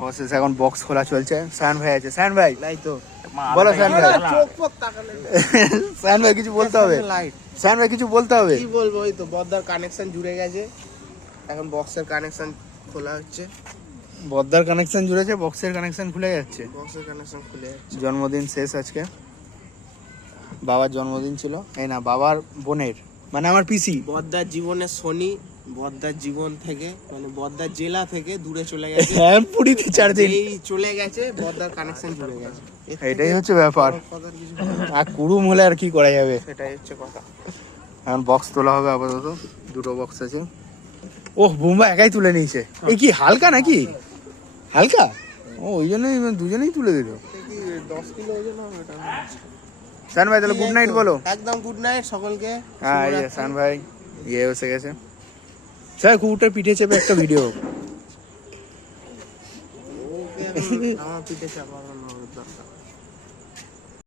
অবশেষে এখন বক্স খোলা চলছে। সায়ন ভাই আছে, সায়ন ভাই নাই তো বলো সায়ন ভাই। চোখ ফোক তাকালে সায়ন ভাই কিছু বলতে হবে, লাইট সায়ন ভাই কিছু বলতে হবে। কি বলবো, ওই তো বদ্দার কানেকশন জুড়ে গেছে, এখন বক্সের কানেকশন খোলা হচ্ছে। বদ্দার কানেকশন জুড়েছে, বক্সের কানেকশন খুলে যাচ্ছে। বক্সের কানেকশন খুলে যাচ্ছে। জন্মদিন শেষ আজকে, বাবার জন্মদিন ছিল, এই না বাবার বোনের মানে আমার পিসি। বদ্দার জীবনের শনি বদ্দার জীবন থেকে মানে বদ্দার জেলা থেকে দূরে চলে গেছে। হ্যাঁ পুরীতে 4 দিন এই চলে গেছে, বদ্দার কানেকশন জুড়ে গেছে। এটাই হচ্ছে ব্যাপার। কথার কিছু আর কুড়ুম হলে আর কি করা যাবে। সেটাই হচ্ছে কথা। এখন বক্স তোলা হবে আপাতত, দুটো বক্স আছে। ওহ বুম্বা একাই তুলে নিয়েছে। এই কি হালকা নাকি? হালকা, ও ওই জন্যই দুজনেই তুলে দিল। কি 10 কিলো ওজন হবে এটা? সান ভাই তাহলে গুড নাইট বলো। একদম গুড নাইট সকলকে। হ্যাঁ এই যে সান ভাই ইয়ে এসে গেছে। স্যার কুকুরটার পিঠে চেপে একটা ভিডিও। আমার পিঠে চাপানো দরকার।